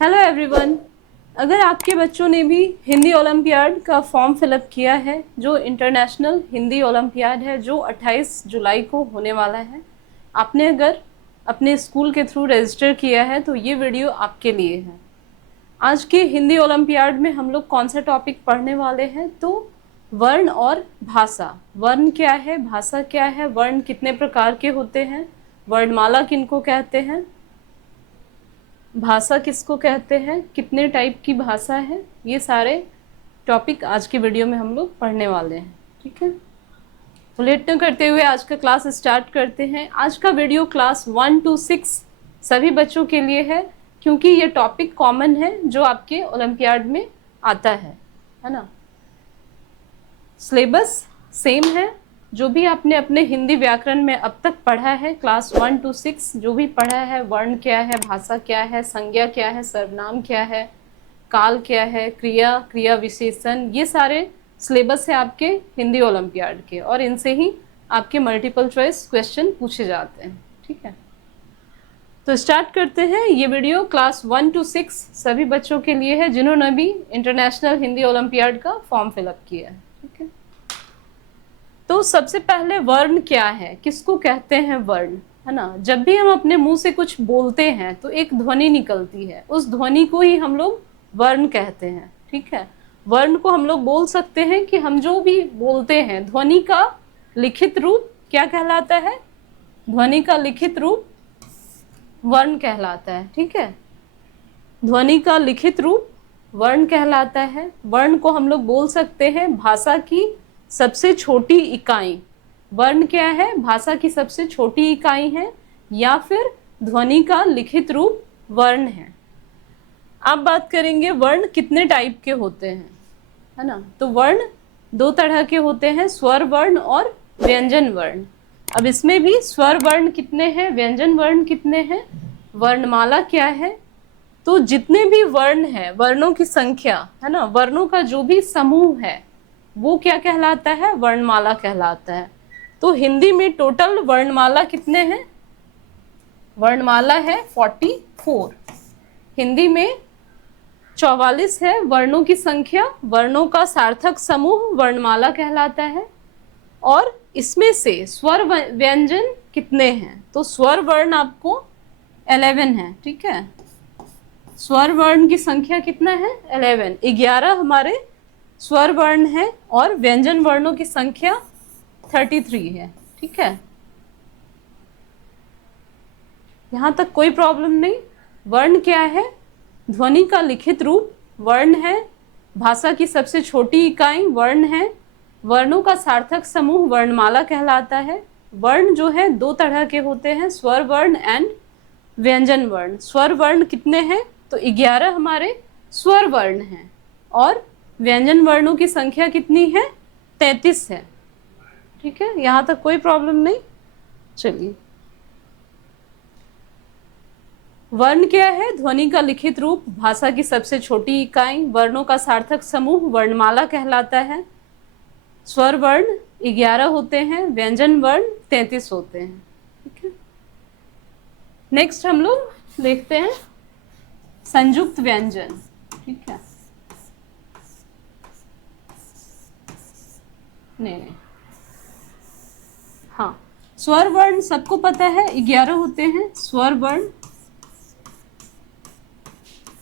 Hello everyone. अगर आपके बच्चों ने भी हिंदी ओलंपियाड का फॉर्म फिलअप किया है, जो इंटरनेशनल हिंदी ओलंपियाड है जो 28 जुलाई को होने वाला है, आपने अगर अपने स्कूल के थ्रू रजिस्टर किया है तो ये वीडियो आपके लिए है। आज के हिंदी ओलंपियाड में हम लोग कौन सा टॉपिक पढ़ने वाले हैं, तो वर्ण और भाषा। वर्ण क्या है, भाषा क्या है, वर्ण कितने प्रकार के होते हैं, वर्णमाला किनको कहते हैं, भाषा किसको कहते हैं, कितने टाइप की भाषा है, ये सारे टॉपिक आज की वीडियो में हम लोग पढ़ने वाले हैं। ठीक है, तो लेट न करते हुए आज का क्लास स्टार्ट करते हैं। आज का वीडियो क्लास 1 to 6 सभी बच्चों के लिए है, क्योंकि ये टॉपिक कॉमन है जो आपके ओलंपियाड में आता है ना। सिलेबस सेम है, जो भी आपने अपने हिंदी व्याकरण में अब तक पढ़ा है, क्लास 1 to 6 जो भी पढ़ा है, वर्ण क्या है, भाषा क्या है, संज्ञा क्या है, सर्वनाम क्या है, काल क्या है, क्रिया, क्रिया विशेषण, ये सारे सिलेबस है आपके हिंदी ओलंपियाड के, और इनसे ही आपके मल्टीपल चॉइस क्वेश्चन पूछे जाते हैं। ठीक है, तो स्टार्ट करते हैं। ये वीडियो क्लास 1 to 6 सभी बच्चों के लिए है जिन्होंने भी इंटरनेशनल हिंदी ओलंपियाड का फॉर्म फिलअप किया है। ठीक है, तो सबसे पहले वर्ण क्या है, किसको कहते हैं वर्ण, है ना। जब भी हम अपने मुंह से कुछ बोलते हैं तो एक ध्वनि निकलती है, उस ध्वनि को ही हम लोग वर्ण कहते हैं। ठीक है, वर्ण को हम लोग बोल सकते हैं कि हम जो भी बोलते हैं, ध्वनि का लिखित रूप क्या कहलाता है, ध्वनि का लिखित रूप वर्ण कहलाता है। ठीक है, ध्वनि का लिखित रूप वर्ण कहलाता है। वर्ण को हम लोग बोल सकते हैं भाषा की सबसे छोटी इकाई। वर्ण क्या है, भाषा की सबसे छोटी इकाई है, या फिर ध्वनि का लिखित रूप वर्ण है। अब बात करेंगे वर्ण कितने टाइप के होते हैं, है ना। तो वर्ण दो तरह के होते हैं, स्वर वर्ण और व्यंजन वर्ण। अब इसमें भी स्वर वर्ण कितने हैं, व्यंजन वर्ण कितने हैं, वर्णमाला क्या है, तो जितने भी वर्ण हैं, वर्णों की संख्या, है ना, वर्णों का जो भी समूह है वो क्या कहलाता है, वर्णमाला कहलाता है। तो हिंदी में टोटल वर्णमाला कितने हैं, वर्णमाला है 44। हिंदी में 44 है वर्णों की संख्या, वर्णों का सार्थक समूह वर्णमाला कहलाता है। और इसमें से स्वर व्यंजन कितने हैं, तो स्वर वर्ण आपको 11 है। ठीक है, स्वर वर्ण की संख्या कितना है, 11, 11 हमारे स्वर वर्ण है, और व्यंजन वर्णों की संख्या 33 है। ठीक है, यहां तक कोई प्रॉब्लम नहीं। वर्ण क्या है, ध्वनि का लिखित रूप वर्ण है, भाषा की सबसे छोटी इकाई वर्ण है, वर्णों का सार्थक समूह वर्णमाला कहलाता है। वर्ण जो है दो तरह के होते हैं, स्वर वर्ण एंड व्यंजन वर्ण। स्वर वर्ण कितने हैं, तो 11 हमारे स्वर वर्ण हैं, और व्यंजन वर्णों की संख्या कितनी है, 33 है। ठीक है, यहां तक कोई प्रॉब्लम नहीं। चलिए, वर्ण क्या है, ध्वनि का लिखित रूप, भाषा की सबसे छोटी इकाई, वर्णों का सार्थक समूह वर्णमाला कहलाता है। स्वर वर्ण 11 होते हैं, व्यंजन वर्ण 33 होते हैं। ठीक है, नेक्स्ट हम लोग देखते हैं संयुक्त व्यंजन। ठीक है, नहीं, हाँ, स्वर वर्ण सबको पता है 11 होते हैं, स्वर वर्ण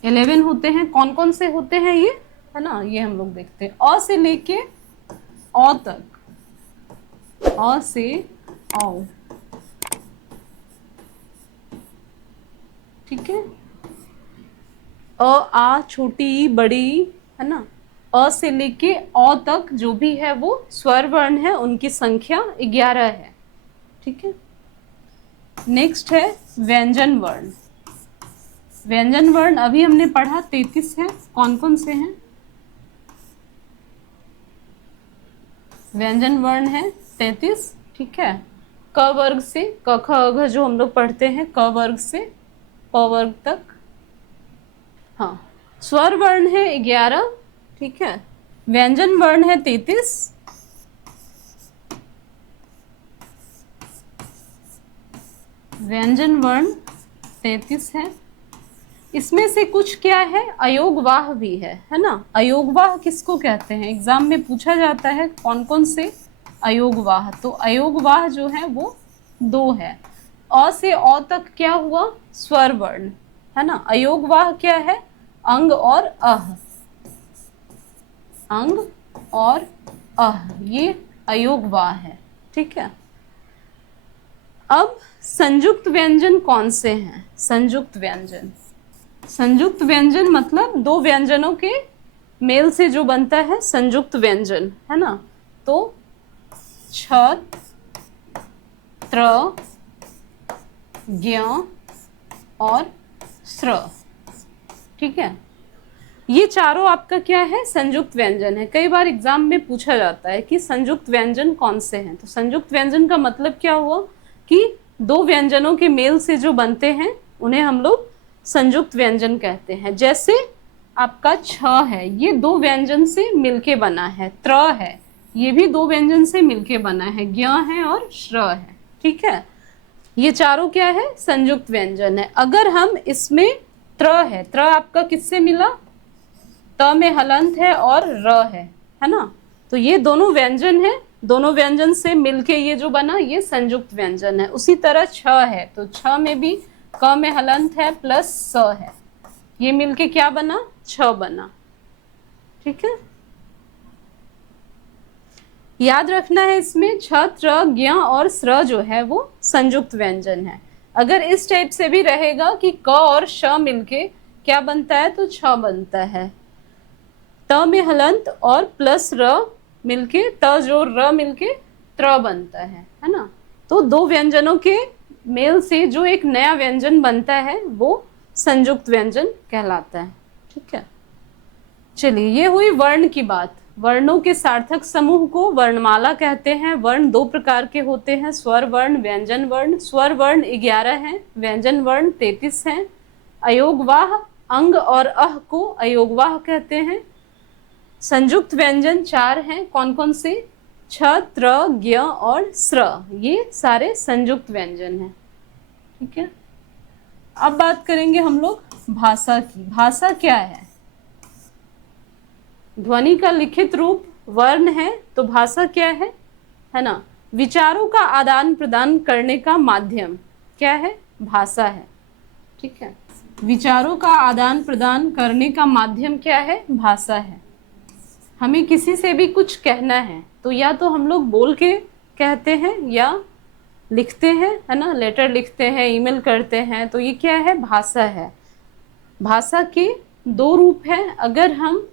11 होते हैं। कौन कौन से होते हैं ये, है ना, ये हम लोग देखते हैं। अ से लेके औ तक, अ से औ। ठीक है, अ आ छोटी बड़ी, है ना, अ से लेके औ तक जो भी है वो स्वर वर्ण है, उनकी संख्या 11 है। ठीक है, नेक्स्ट है व्यंजन वर्ण। व्यंजन वर्ण अभी हमने पढ़ा 33 है। कौन कौन से हैं, व्यंजन वर्ण है 33। ठीक है, क वर्ग से क ख अ जो हम लोग पढ़ते हैं, क वर्ग से प वर्ग तक। हाँ, स्वर वर्ण है 11। ठीक है, व्यंजन वर्ण है 33, व्यंजन वर्ण 33 है। इसमें से कुछ क्या है, अयोगवाह भी है ना। अयोगवाह किसको कहते हैं, एग्जाम में पूछा जाता है कौन कौन से अयोगवाह। तो अयोगवाह जो है वो 2 है। अ से औ तक क्या हुआ, स्वर वर्ण, है ना। अयोगवाह क्या है, अंग और अह, अंग और अह, ये अयोगवाह है, ठीक है। अब संयुक्त व्यंजन कौन से हैं, संयुक्त व्यंजन, संयुक्त व्यंजन मतलब 2 व्यंजनों के मेल से जो बनता है संयुक्त व्यंजन, है ना। तो छ, त्र, ज्ञ और स्र, ठीक है। ये चारों आपका क्या है, संयुक्त व्यंजन है। कई बार एग्जाम में पूछा जाता है कि संयुक्त व्यंजन कौन से हैं। तो संयुक्त व्यंजन का मतलब क्या हुआ कि 2 व्यंजनों के मेल से जो बनते हैं उन्हें हम लोग संयुक्त व्यंजन कहते हैं। जैसे आपका छ है, ये 2 व्यंजन से मिलके बना है। त्र है, ये भी 2 व्यंजन से मिलके बना है। ज्ञ है और श्र है, ठीक है। ये चारों क्या है, संयुक्त व्यंजन है। अगर हम इसमें त्र है, त्र आपका किससे मिला, त में हलंत है और र है ना। तो ये दोनों व्यंजन है, दोनों व्यंजन से मिलके ये जो बना ये संयुक्त व्यंजन है। उसी तरह छ है, तो छ में भी क में हलंत है प्लस स है, ये मिलके क्या बना, छ बना, ठीक है। याद रखना है इसमें छ, त्र, ज्ञ और स्र जो है वो संयुक्त व्यंजन है। अगर इस टाइप से भी रहेगा कि क और श मिलके क्या बनता है, तो छ बनता है। त में हलंत और प्लस र मिलके, त जो र मिलके त्र बनता है ना। तो 2 व्यंजनों के मेल से जो एक नया व्यंजन बनता है वो संयुक्त व्यंजन कहलाता है, ठीक है। चलिए, ये हुई वर्ण की बात। वर्णों के सार्थक समूह को वर्णमाला कहते हैं। वर्ण 2 प्रकार के होते हैं, स्वर वर्ण, व्यंजन वर्ण। स्वर वर्ण 11 हैं, व्यंजन वर्ण 33 हैं। अयोगवाह अंग और अह को अयोगवाह कहते हैं। संयुक्त व्यंजन 4 हैं, कौन कौन से, छ, त्र, ज्ञ और स्र, ये सारे संयुक्त व्यंजन हैं, ठीक है। अब बात करेंगे हम लोग भाषा की। भाषा क्या है, ध्वनि का लिखित रूप वर्ण है, तो भाषा क्या है ना। विचारों का आदान प्रदान करने का माध्यम क्या है, भाषा है, ठीक है। विचारों का आदान प्रदान करने का माध्यम क्या है, भाषा है। हमें किसी से भी कुछ कहना है तो या तो हम लोग बोल के कहते हैं या लिखते हैं, है ना, लेटर लिखते हैं, ईमेल करते हैं, तो ये क्या है, भाषा है। भाषा के 2 रूप हैं। अगर हम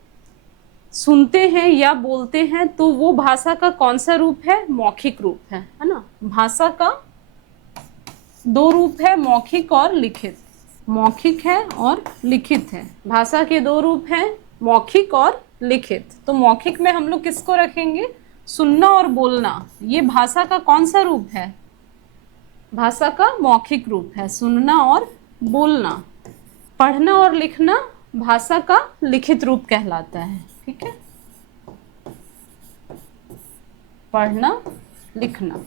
सुनते हैं या बोलते हैं तो वो भाषा का कौन सा रूप है, मौखिक रूप है ना। भाषा का 2 रूप है, मौखिक और लिखित। मौखिक है और लिखित है। भाषा के 2 रूप हैं, मौखिक और लिखित। तो मौखिक में हम लोग किसको रखेंगे, सुनना और बोलना। ये भाषा का कौन सा रूप है, भाषा का मौखिक रूप है, सुनना और बोलना। पढ़ना और लिखना भाषा का लिखित रूप कहलाता है, ठीक है। पढ़ना लिखना।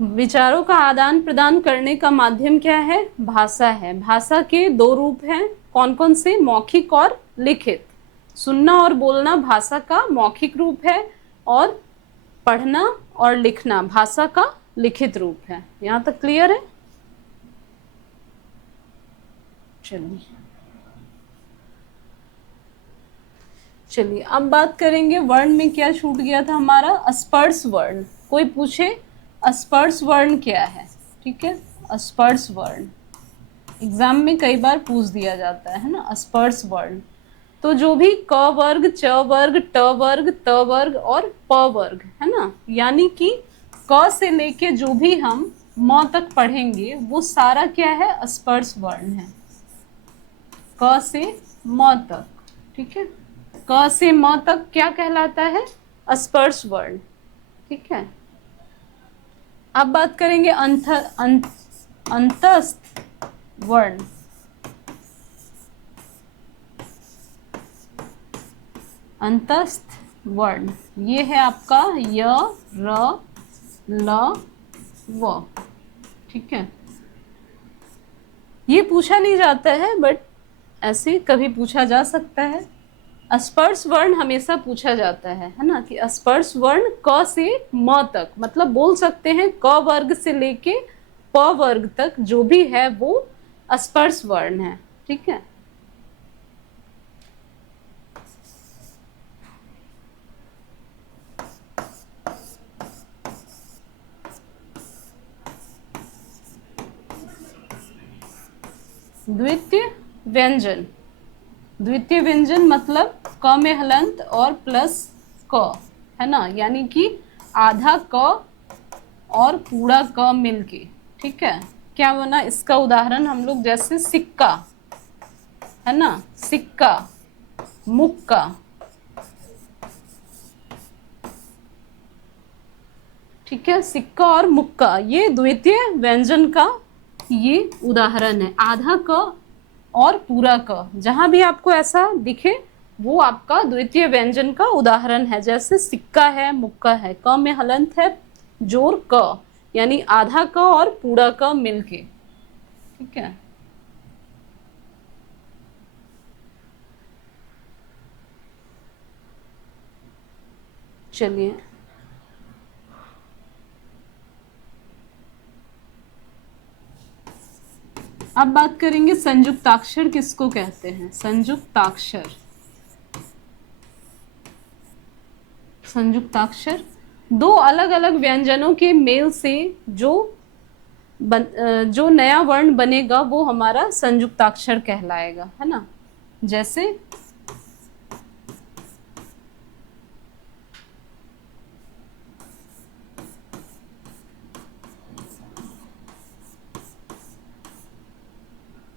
विचारों का आदान प्रदान करने का माध्यम क्या है, भाषा है। भाषा के 2 रूप हैं, कौन कौन से, मौखिक और लिखित। सुनना और बोलना भाषा का मौखिक रूप है और पढ़ना और लिखना भाषा का लिखित रूप है। यहाँ तक क्लियर है। चलिए अब बात करेंगे वर्ण में क्या छूट गया था हमारा, स्पर्श वर्ण। कोई पूछे स्पर्श वर्ण क्या है, ठीक है। स्पर्श वर्ण एग्जाम में कई बार पूछ दिया जाता है ना, स्पर्श वर्ण। तो जो भी क वर्ग, च वर्ग, ट वर्ग, त वर्ग और प वर्ग, है ना, यानी कि क से लेके जो भी हम म तक पढ़ेंगे वो सारा क्या है, स्पर्श वर्ण है। क से म तक, ठीक है। क से म तक क्या कहलाता है, स्पर्श वर्ण, ठीक है। अब बात करेंगे अंतस्थ वर्ण। अंतस्थ वर्ण ये है आपका य, र, ल, व। ठीक है, ये पूछा नहीं जाता है बट ऐसे कभी पूछा जा सकता है। स्पर्श वर्ण हमेशा पूछा जाता है ना, कि स्पर्श वर्ण क से म तक, मतलब बोल सकते हैं क वर्ग से लेके प वर्ग तक जो भी है वो स्पर्श वर्ण है। ठीक है, द्वितीय व्यंजन। द्वितीय व्यंजन मतलब क में हलंत और प्लस क, है ना, यानी कि आधा क और पूरा क मिलके। ठीक है, क्या बना इसका उदाहरण हम लोग, जैसे सिक्का, है ना, सिक्का, मुक्का। ठीक है, सिक्का और मुक्का ये द्वितीय व्यंजन का ये उदाहरण है। आधा क और पूरा क, जहां भी आपको ऐसा दिखे वो आपका द्वितीय व्यंजन का उदाहरण है। जैसे सिक्का है, मुक्का है, क में हलंत है, जोर क, यानी आधा क और पूरा क मिलके। ठीक है, चलिए अब बात करेंगे संयुक्ताक्षर किसको कहते हैं। संयुक्ताक्षर, संयुक्ताक्षर दो अलग अलग व्यंजनों के मेल से जो नया वर्ण बनेगा वो हमारा संयुक्ताक्षर कहलाएगा, है ना। जैसे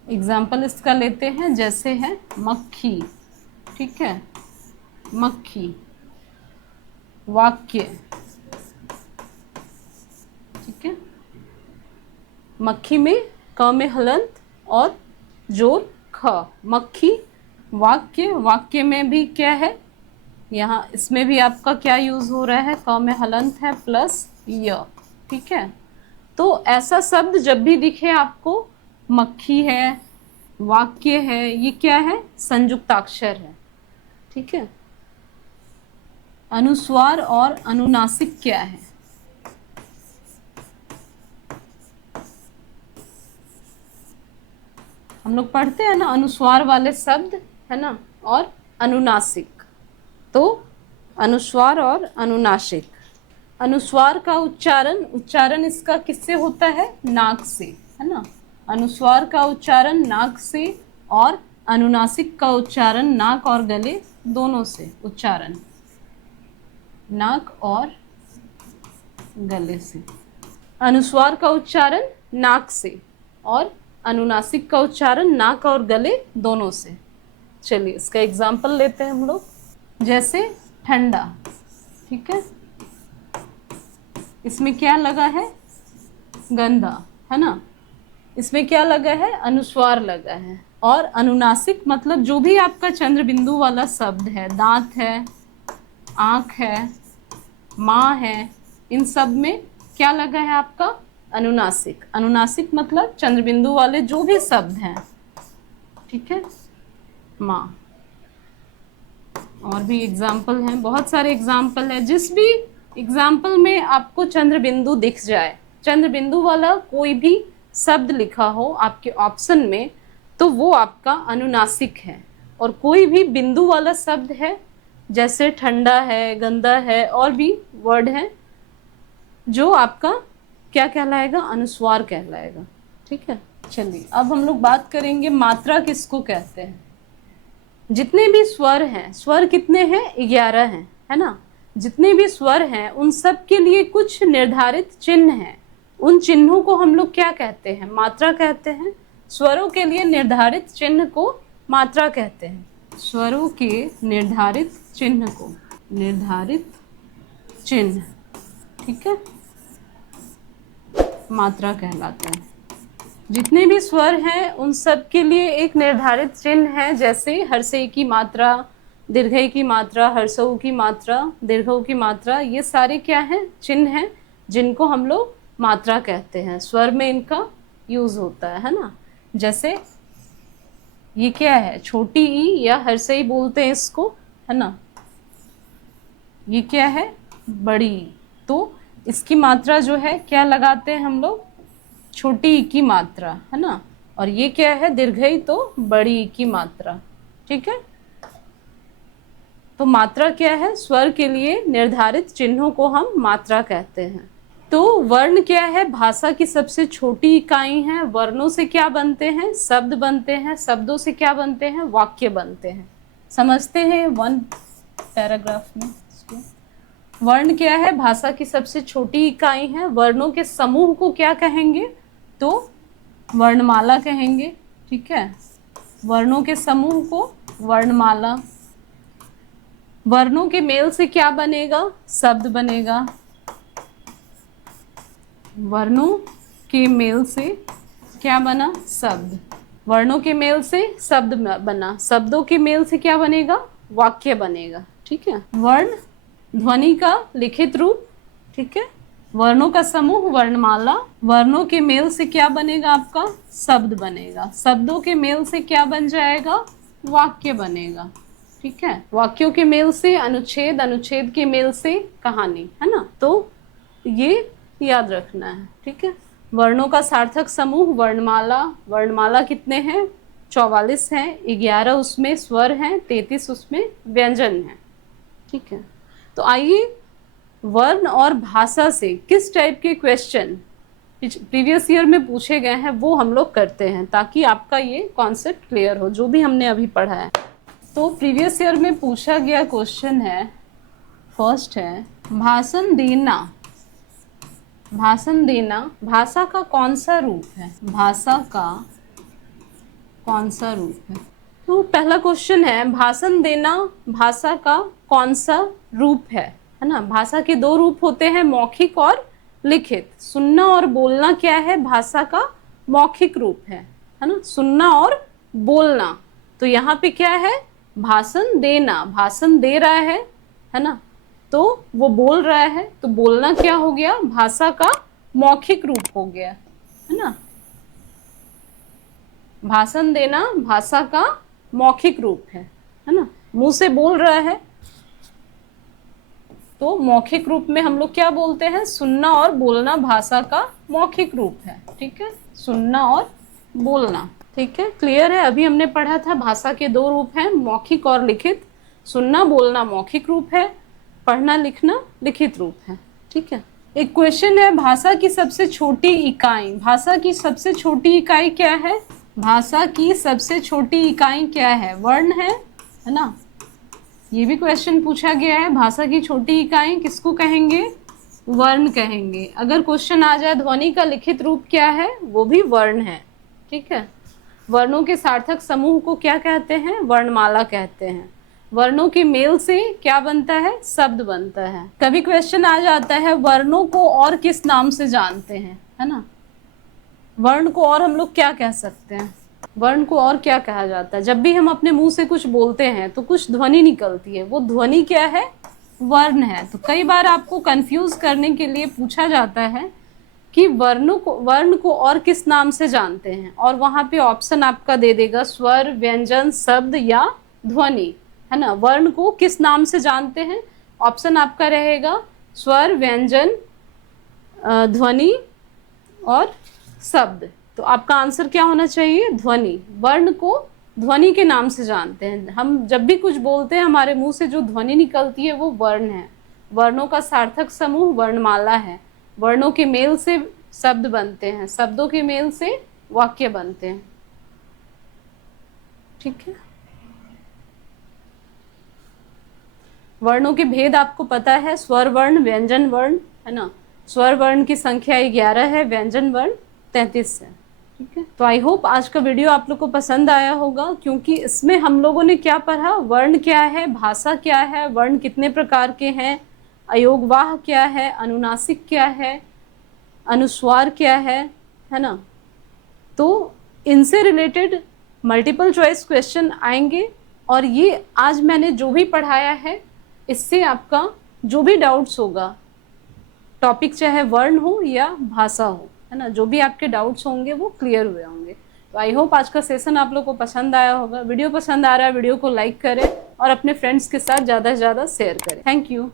एग्जाम्पल इसका लेते हैं, जैसे है मक्खी। ठीक है, मक्खी, वाक्य। ठीक है, मक्खी में क में हलंत और जोर ख, मक्खी। वाक्य, वाक्य में भी क्या है, यहाँ इसमें भी आपका क्या यूज हो रहा है, क में हलंत है प्लस य। ठीक है, तो ऐसा शब्द जब भी दिखे आपको, मक्खी है, वाक्य है, ये क्या है, संयुक्ताक्षर है। ठीक है, अनुस्वार और अनुनासिक क्या है। हम लोग पढ़ते हैं ना अनुस्वार वाले शब्द, है ना, और अनुनासिक। तो अनुस्वार और अनुनासिक, अनुस्वार का उच्चारण इसका किससे होता है, नाक से, है ना। अनुस्वार का उच्चारण नाक से और अनुनासिक का उच्चारण नाक और गले दोनों से। उच्चारण नाक और गले से, अनुस्वार का उच्चारण नाक से और अनुनासिक का उच्चारण नाक और गले दोनों से। चलिए इसका एग्जाम्पल लेते हैं हम लोग, जैसे ठंडा। ठीक है, इसमें क्या लगा है, गंदा, है ना, इसमें क्या लगा है, अनुस्वार लगा है। और अनुनासिक मतलब जो भी आपका चंद्र बिंदु वाला शब्द है, दांत है, आंख है, माँ है, इन सब में क्या लगा है आपका, अनुनासिक। अनुनासिक मतलब चंद्र बिंदु वाले जो भी शब्द हैं। ठीक है, माँ। और भी एग्जाम्पल हैं, बहुत सारे एग्जाम्पल है। जिस भी एग्जाम्पल में आपको चंद्र बिंदु दिख जाए, चंद्र बिंदु वाला कोई भी शब्द लिखा हो आपके ऑप्शन में, तो वो आपका अनुनासिक है। और कोई भी बिंदु वाला शब्द है, जैसे ठंडा है, गंदा है, और भी वर्ड है, जो आपका क्या कहलाएगा, अनुस्वार कहलाएगा। ठीक है, चलिए अब हम लोग बात करेंगे मात्रा किसको कहते हैं। जितने भी स्वर हैं, स्वर कितने हैं, 11 हैं, है ना। जितने भी स्वर हैं उन सब के लिए कुछ निर्धारित चिन्ह हैं। उन चिन्हों को हम लोग क्या कहते हैं, मात्रा कहते हैं। स्वरों के लिए निर्धारित चिन्ह को मात्रा कहते हैं। स्वरों के निर्धारित चिन्ह को निर्धारित चिन्ह। ठीक है, मात्रा कहलाता है। जितने भी स्वर हैं उन सब के लिए एक निर्धारित चिन्ह है, जैसे हर्षेय की मात्रा, दीर्घई की मात्रा, हर्षऊ की मात्रा, दीर्घऊ की मात्रा, ये सारे क्या हैं, चिन्ह हैं जिनको हम लोग मात्रा कहते हैं। स्वर में इनका यूज होता है ना। जैसे ये क्या है, छोटी ई या हर्षई बोलते हैं इसको, है ना। ये क्या है, बड़ी ई, तो इसकी मात्रा जो है क्या लगाते हैं हम लोग, छोटी ई की मात्रा, है ना। और ये क्या है, दीर्घई, तो बड़ी ई की मात्रा। ठीक है, तो मात्रा क्या है, स्वर के लिए निर्धारित चिन्हों को हम मात्रा कहते हैं। तो वर्ण क्या है, भाषा की सबसे छोटी इकाई है। वर्णों से क्या बनते हैं, शब्द बनते हैं। शब्दों से क्या बनते हैं, वाक्य बनते हैं। समझते हैं वन पैराग्राफ में इसको। वर्ण क्या है, भाषा की सबसे छोटी इकाई है। वर्णों के समूह को क्या कहेंगे, तो वर्णमाला कहेंगे। ठीक है, वर्णों के समूह को वर्णमाला। वर्णों के मेल से क्या बनेगा, शब्द बनेगा। वर्णों के मेल से क्या बना, शब्द। वर्णों के मेल से शब्द बना, शब्दों के मेल से क्या बनेगा, वाक्य बनेगा। ठीक है, वर्ण ध्वनि का लिखित रूप। ठीक है, वर्णों का समूह वर्णमाला। वर्णों के मेल से क्या बनेगा आपका, शब्द बनेगा। शब्दों के मेल से क्या बन जाएगा, वाक्य बनेगा। ठीक है, वाक्यों के मेल से अनुच्छेद, अनुच्छेद के मेल से कहानी, है ना। तो ये याद रखना है। ठीक है, वर्णों का सार्थक समूह वर्णमाला। वर्णमाला कितने हैं, 44 हैं। 11 उसमें स्वर हैं, 33 उसमें व्यंजन हैं। ठीक है, तो आइए वर्ण और भाषा से किस टाइप के क्वेश्चन प्रीवियस ईयर में पूछे गए हैं वो हम लोग करते हैं, ताकि आपका ये कॉन्सेप्ट क्लियर हो जो भी हमने अभी पढ़ा है। तो प्रीवियस ईयर में पूछा गया क्वेश्चन है, फर्स्ट है, भाषण देना। भाषण देना भाषा का कौन सा रूप है, भाषा का कौन सा रूप है। तो पहला क्वेश्चन है, भाषण देना भाषा का कौन सा रूप है ना। भाषा के दो रूप होते हैं, मौखिक और लिखित। सुनना और बोलना क्या है, भाषा का मौखिक रूप है ना, सुनना और बोलना। तो यहाँ पे क्या है, भाषण देना, भाषण दे रहा है ना, तो वो बोल रहा है, तो बोलना क्या हो गया, भाषा का मौखिक रूप हो गया, है ना। भाषण देना भाषा का मौखिक रूप है ना, मुंह से बोल रहा है, तो मौखिक रूप में हम लोग क्या बोलते हैं, सुनना और बोलना भाषा का मौखिक रूप है। ठीक है, सुनना और बोलना। ठीक है, क्लियर है। अभी हमने पढ़ा था भाषा के दो रूप हैं, मौखिक और लिखित। सुनना बोलना मौखिक रूप है, पढ़ना लिखना लिखित रूप है। ठीक है, एक क्वेश्चन है, भाषा की सबसे छोटी इकाई। भाषा की सबसे छोटी इकाई क्या है, भाषा की सबसे छोटी इकाई क्या है, वर्ण है ना। ये भी क्वेश्चन पूछा गया है, भाषा की छोटी इकाई किसको कहेंगे, वर्ण कहेंगे। अगर क्वेश्चन आ जाए ध्वनि का लिखित रूप क्या है, वो भी वर्ण है। ठीक है, वर्णों के सार्थक समूह को क्या कहते हैं, वर्णमाला कहते हैं। वर्णों के मेल से क्या बनता है, शब्द बनता है। कभी क्वेश्चन आ जाता है, वर्णों को और किस नाम से जानते हैं, है ना। वर्ण को और हम लोग क्या कह सकते हैं, वर्ण को और क्या कहा जाता है। जब भी हम अपने मुंह से कुछ बोलते हैं तो कुछ ध्वनि निकलती है, वो ध्वनि क्या है, वर्ण है। तो कई बार आपको कंफ्यूज करने के लिए पूछा जाता है कि वर्ण को और किस नाम से जानते हैं, और वहां पे ऑप्शन आपका दे देगा स्वर, व्यंजन, शब्द या ध्वनि, है ना। वर्ण को किस नाम से जानते हैं, ऑप्शन आपका रहेगा स्वर, व्यंजन, ध्वनि और शब्द। तो आपका आंसर क्या होना चाहिए, ध्वनि। वर्ण को ध्वनि के नाम से जानते हैं। हम जब भी कुछ बोलते हैं हमारे मुंह से जो ध्वनि निकलती है वो वर्ण है। वर्णों का सार्थक समूह वर्णमाला है। वर्णों के मेल से शब्द बनते हैं, शब्दों के मेल से वाक्य बनते हैं। ठीक है, वर्णों के भेद आपको पता है, स्वर वर्ण, व्यंजन वर्ण, है ना। स्वर वर्ण की संख्या 11 है, व्यंजन वर्ण 33 है। ठीक है, तो आई होप आज का वीडियो आप लोग को पसंद आया होगा, क्योंकि इसमें हम लोगों ने क्या पढ़ा, वर्ण क्या है, भाषा क्या है, वर्ण कितने प्रकार के हैं, अयोगवाह क्या है, अनुनासिक क्या है, अनुस्वार क्या है ना। तो इनसे रिलेटेड मल्टीपल चॉइस क्वेश्चन आएंगे, और ये आज मैंने जो भी पढ़ाया है इससे आपका जो भी डाउट्स होगा, टॉपिक चाहे वर्ण हो या भाषा हो, है ना, जो भी आपके डाउट्स होंगे वो क्लियर हुए होंगे। तो आई होप आज का सेशन आप लोग को पसंद आया होगा। वीडियो पसंद आ रहा है, वीडियो को लाइक करें और अपने फ्रेंड्स के साथ ज़्यादा से ज़्यादा शेयर करें। Thank you.